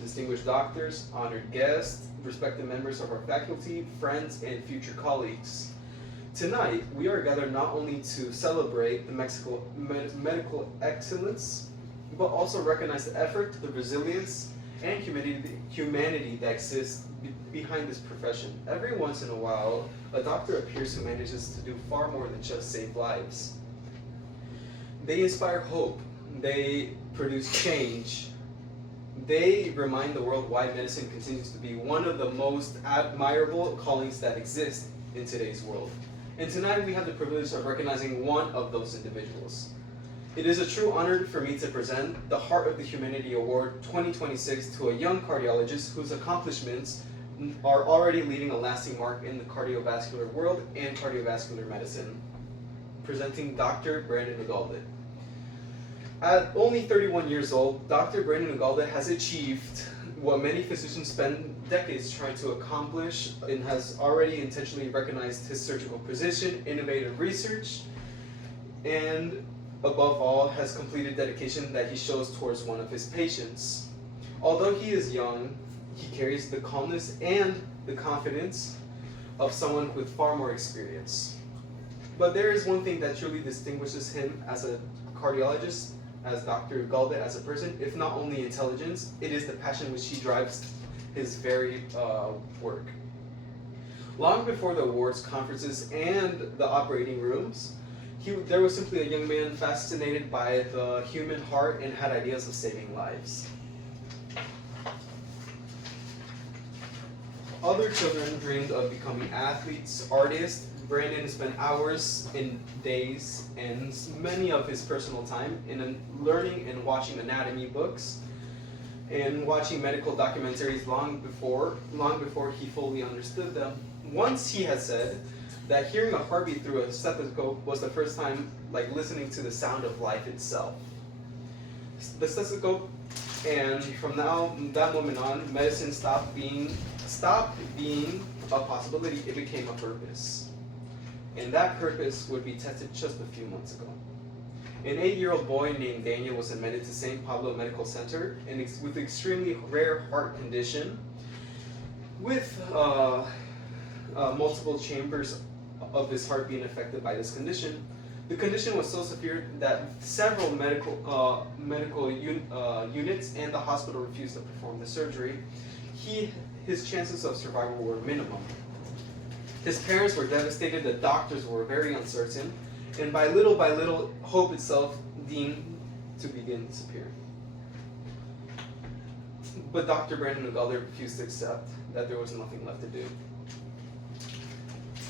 distinguished doctors, honored guests, respected members of our faculty, friends, and future colleagues. Tonight, we are gathered not only to celebrate the medical excellence, but also recognize the effort, the resilience, and humanity that exists behind this profession. Every once in a while, a doctor appears who manages to do far more than just save lives. They inspire hope. They produce change. They remind the world why medicine continues to be one of the most admirable callings that exist in today's world. And tonight we have the privilege of recognizing one of those individuals. It is a true honor for me to present the Heart of the Humanity Award 2026 to a young cardiologist whose accomplishments are already leaving a lasting mark in the cardiovascular world and cardiovascular medicine. Presenting Dr. Brandon Ugalde. At only 31 years old, Dr. Brandon Ugalde has achieved what many physicians spend decades trying to accomplish and has already intentionally recognized his surgical precision, innovative research, and above all, has completed dedication that he shows towards one of his patients. Although he is young, he carries the calmness and the confidence of someone with far more experience. But there is one thing that truly distinguishes him as a cardiologist, as Dr. Ugalde as a person, if not only intelligence, it is the passion which he drives his very work. Long before the awards, conferences, and the operating rooms, there was simply a young man fascinated by the human heart and had ideas of saving lives. Other children dreamed of becoming athletes, artists. Brandon spent hours and days and many of his personal time in learning and watching anatomy books and watching medical documentaries long before he fully understood them. Once he has said that hearing a heartbeat through a stethoscope was the first time like listening to the sound of life itself. The stethoscope, and from that moment on, medicine stopped being a possibility. It became a purpose. And that purpose would be tested just a few months ago. An 8-year-old boy named Daniel was admitted to St. Pablo Medical Center with an extremely rare heart condition with multiple chambers of his heart being affected by this condition. The condition was so severe that several medical units and the hospital refused to perform the surgery. His chances of survival were minimum. His parents were devastated, the doctors were very uncertain, and by little, hope itself deemed to begin disappearing. But Dr. Brandon Ugalde refused to accept that there was nothing left to do.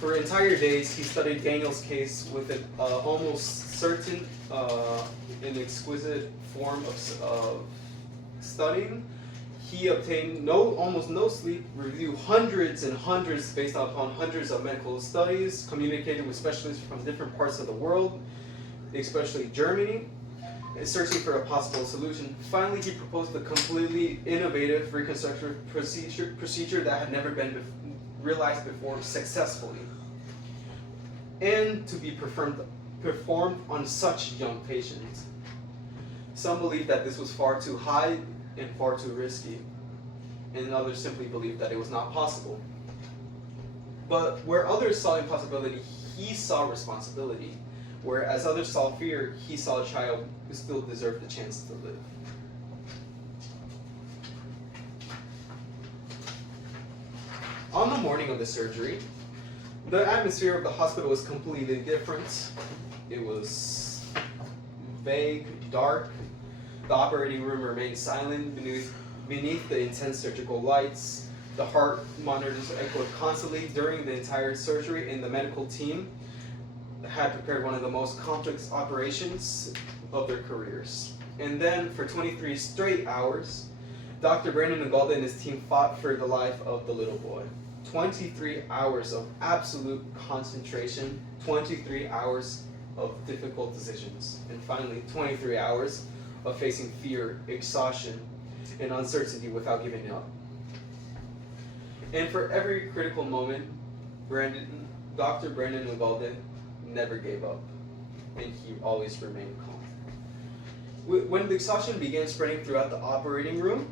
For entire days, he studied Daniel's case with an almost certain and exquisite form of studying. He obtained almost no sleep, reviewed hundreds and hundreds based upon hundreds of medical studies, communicated with specialists from different parts of the world, especially Germany, searching for a possible solution. Finally, he proposed a completely innovative reconstructive procedure that had never been realized before successfully, and to be performed on such young patients. Some believe that this was far too high and far too risky, and others simply believed that it was not possible. But where others saw impossibility, he saw responsibility. Whereas others saw fear, he saw a child who still deserved the chance to live. On the morning of the surgery, the atmosphere of the hospital was completely different. It was vague, dark. The operating room remained silent beneath the intense surgical lights. The heart monitors echoed constantly during the entire surgery, and the medical team had prepared one of the most complex operations of their careers. And then, for 23 straight hours, Dr. Brandon Ugalde and his team fought for the life of the little boy. 23 hours of absolute concentration, 23 hours of difficult decisions, and finally 23 hours of facing fear, exhaustion, and uncertainty without giving up. And for every critical moment, Dr. Brandon Ugalde never gave up, and he always remained calm. When the exhaustion began spreading throughout the operating room,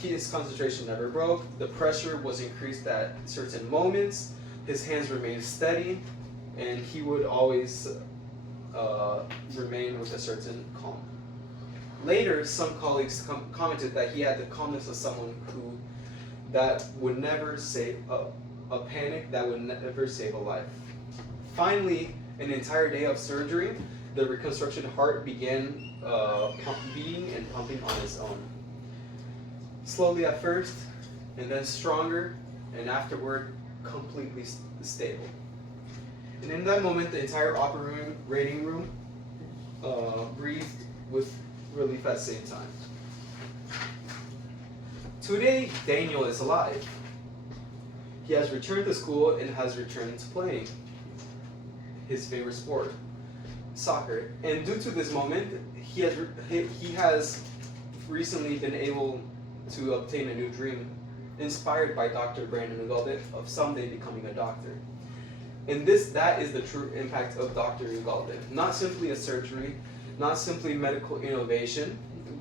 His concentration never broke. The pressure was increased at certain moments. His hands remained steady, and he would always remain with a certain calm. Later, some colleagues commented that he had the calmness of someone who that would never save a panic that would never save a life. Finally, an entire day of surgery, the reconstruction heart began beating and pumping on its own. Slowly at first, and then stronger, and afterward, completely stable. And in that moment, the entire operating room breathed with relief at the same time. Today, Daniel is alive. He has returned to school and has returned to playing his favorite sport, soccer. And due to this moment, he has recently been able to obtain a new dream, inspired by Dr. Brandon Ugalde of someday becoming a doctor. And that is the true impact of Dr. Ugalde. Not simply a surgery, not simply medical innovation,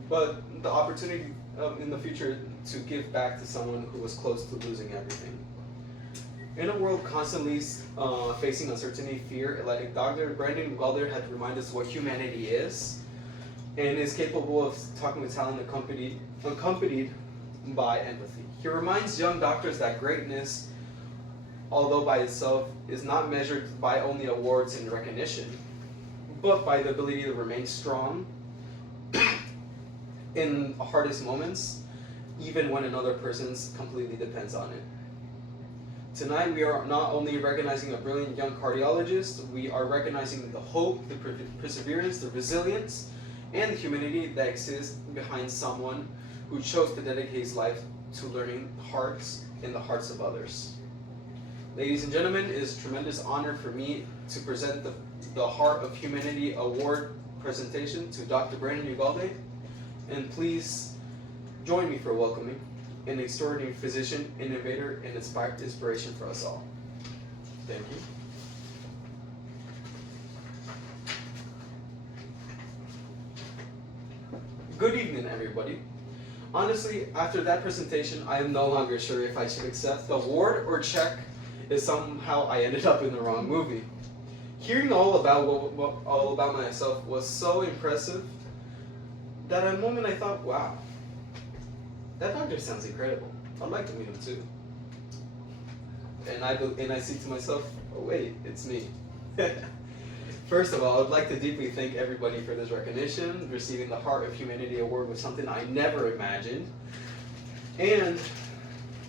but the opportunity in the future to give back to someone who was close to losing everything. In a world constantly facing uncertainty, fear, like Dr. Brandon Ugalde had reminded us what humanity is, and is capable of talking with talent accompanied by empathy. He reminds young doctors that greatness, although by itself, is not measured by only awards and recognition, but by the ability to remain strong in hardest moments, even when another person completely depends on it. Tonight, we are not only recognizing a brilliant young cardiologist, we are recognizing the hope, the perseverance, the resilience, and the humanity that exists behind someone who chose to dedicate his life to learning hearts in the hearts of others. Ladies and gentlemen, it is a tremendous honor for me to present the Heart of Humanity Award presentation to Dr. Brandon Ugalde, and please join me for welcoming an extraordinary physician, innovator, and inspiration for us all. Thank you. Good evening, everybody. Honestly, after that presentation, I am no longer sure if I should accept the award or check if somehow I ended up in the wrong movie. Hearing all about myself was so impressive that at a moment I thought, wow, that doctor sounds incredible. I'd like to meet him too. And I see to myself, oh wait, it's me. First of all, I'd like to deeply thank everybody for this recognition. Receiving the Heart of Humanity Award was something I never imagined. And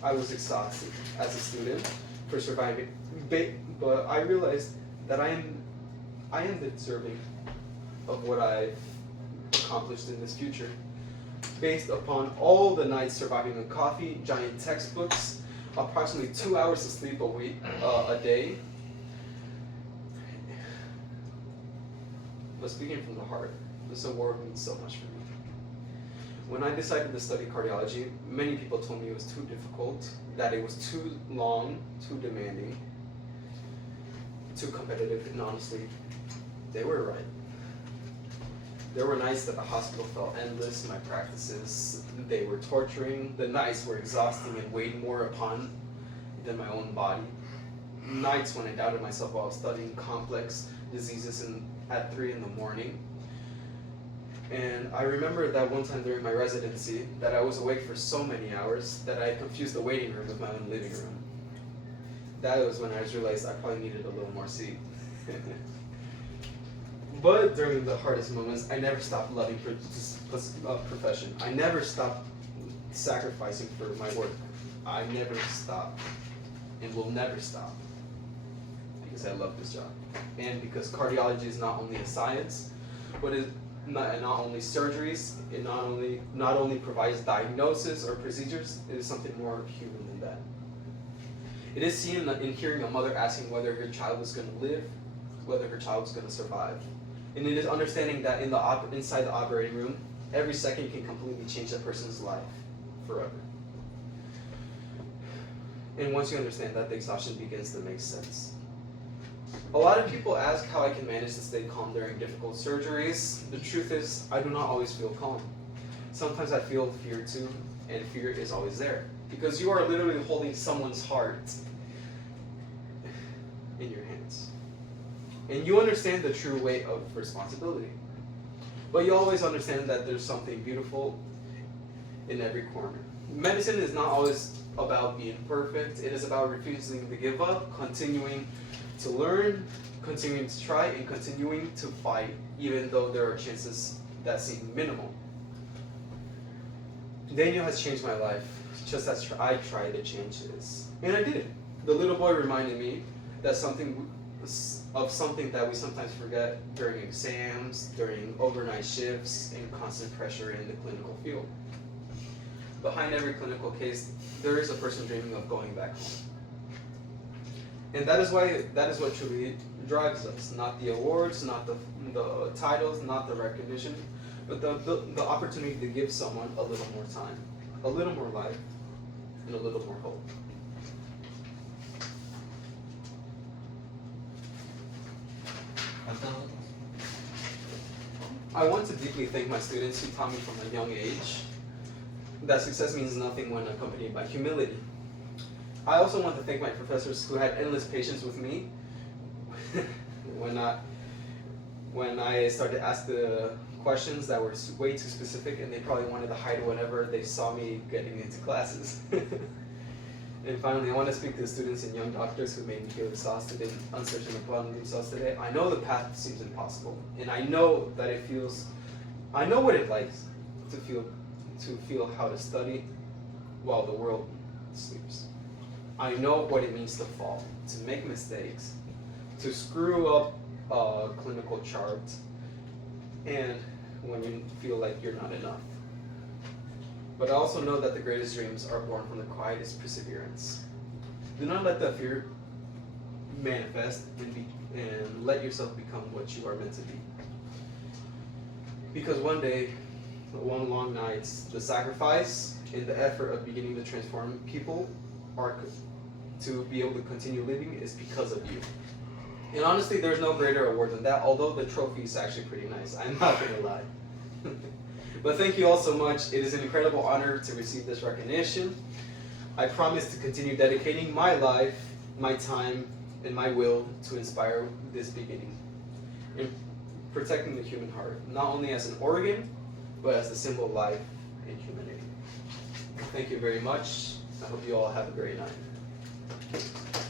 I was exhausted as a student for surviving. But I realized that I am deserving of what I've accomplished in this future. Based upon all the nights surviving on coffee, giant textbooks, approximately 2 hours of sleep a day. But speaking from the heart, this award means so much for me. When I decided to study cardiology, many people told me it was too difficult, that it was too long, too demanding, too competitive, and honestly, they were right. There were nights that the hospital felt endless, my practices, they were torturing, the nights were exhausting and weighed more upon than my own body. Nights when I doubted myself while studying complex diseases at 3 in the morning. And I remember that one time during my residency that I was awake for so many hours that I confused the waiting room with my own living room. That was when I realized I probably needed a little more sleep. But during the hardest moments, I never stopped loving profession. I never stopped sacrificing for my work. I never stopped and will never stop because I love this job. And because cardiology is not only a science, but it not only surgeries, it not only provides diagnosis or procedures, it is something more human than that. It is seen in hearing a mother asking whether her child was going to live, whether her child was going to survive. And it is understanding that inside the operating room, every second can completely change that person's life forever. And once you understand that, the exhaustion begins to make sense. A lot of people ask how I can manage to stay calm during difficult surgeries. The truth is, I do not always feel calm. Sometimes I feel fear too, and fear is always there. Because you are literally holding someone's heart in your hands. And you understand the true weight of responsibility. But you always understand that there's something beautiful in every corner. Medicine is not always about being perfect. It is about refusing to give up, continuing to learn, continuing to try, and continuing to fight, even though there are chances that seem minimal. Daniel has changed my life, just as I tried to change his. And I did it. The little boy reminded me that something that we sometimes forget during exams, during overnight shifts, and constant pressure in the clinical field. Behind every clinical case, there is a person dreaming of going back home. And that is what truly drives us. Not the awards, not the titles, not the recognition, but the opportunity to give someone a little more time, a little more life, and a little more hope. I want to deeply thank my students who taught me from a young age that success means nothing when accompanied by humility. I also want to thank my professors who had endless patience with me when I started to ask the questions that were way too specific, and they probably wanted to hide whenever they saw me getting into classes. And finally, I want to speak to the students and young doctors who made me feel exhausted and uncertain about themselves today. I know the path seems impossible, and I know that I know what it likes to feel how to study while the world sleeps. I know what it means to fall, to make mistakes, to screw up a clinical chart, and when you feel like you're not enough. But I also know that the greatest dreams are born from the quietest perseverance. Do not let that fear manifest and let yourself become what you are meant to be. Because one day, one long night, the sacrifice and the effort of beginning to transform people to be able to continue living is because of you. And honestly, there's no greater award than that, although the trophy is actually pretty nice. I'm not going to lie. But thank you all so much. It is an incredible honor to receive this recognition. I promise to continue dedicating my life, my time, and my will to inspire this beginning in protecting the human heart, not only as an organ, but as the symbol of life and humanity. Thank you very much. I hope you all have a great night.